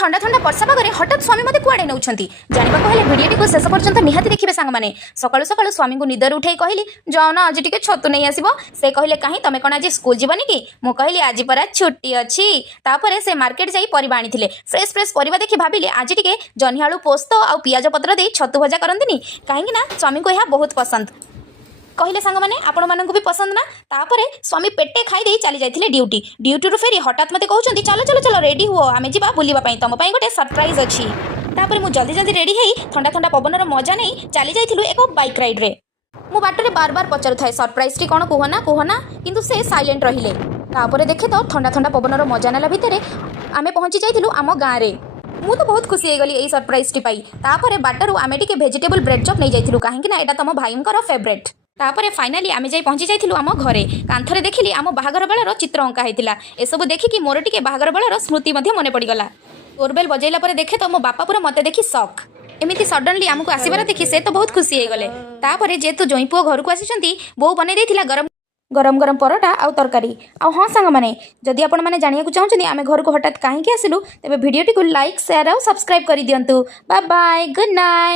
थंडा थंडा वर्षा पागे हठात स्वामी मत कुआड़े नौ जानवा हेल्ले भिडियोटी को शेष पर्यंत निहाती देखिए सांग सकालू सकालू स्वामी को निदर उठे कहली जाओना आज टे छतु नहीं आसब से कहले कहीं तुम कौन आज स्कूल जीवनी कि मुझे कहली आज परा छुट्टी अच्छी तापर से मार्केट जाई परिबा आनी फ्रेश फ्रेश परिबा देखि भाविले आज टे जह्नी आलू पोस्त आ पियाज पत्र दे छतु भजा करती कहीं स्वामी को यह बहुत पसंद कहले सांग मैंने आपण मानू भी पसंद ना तापर स्वामी पेटे खाई चली जाते ड्यूटी रू फेरी हठात मत कहते चलो चलो चलो रेडी हुओ आम जा बुलापी तुम गोटे सरप्राइज अच्छी तापर मुझे जल्दी जल्दी रेडी है ठंडा ठंडा पवन मजा नहीं चली जाइलु एक बाइक राइड रे मो बाटर बार बार पचार थाए सरप्राइज टी कौन कहना किंतु से साइलेंट रहिले तापर देखे तो ठंडा ठंडा पवन मजा नाला भितर आम पहुँची जाइलु आम गाँव में मु तो बहुत खुशी होगली यही सरप्राइज टी पाई तापर बाटरू आम टे भेजिटेबल ब्रेड चॉप नहीं जाइलु कहीं यहाँ तुम भाई फेवरेट तापर फाइनाली आम जाई पहुँची जाइलु आम घरे कांथरे देखिली आम बाहागर बेलर चित्र अंका होता एसबू देखिकी मोर टे बाहागर बेलर स्मृति मन पड़गला डोरबेल बजेला पर देखे तो मो बापा पूरा मत देखी शक एमती सडनली आमको आसबार देखी से तो बहुत खुशी होगले तापर जेहेतु जई पुओ घर को आसी बो बन गरम गरम गरम परोटा आउ तरकारी आ हाँ सांग मैंने जदि आपण मैंने जानिया चाहते आम घर को हठात कहीं आसिलु तेज भिडियोटी को लाइक शेयर और सब्सक्राइब कर दिंतु बाय बाय गुड नाइट।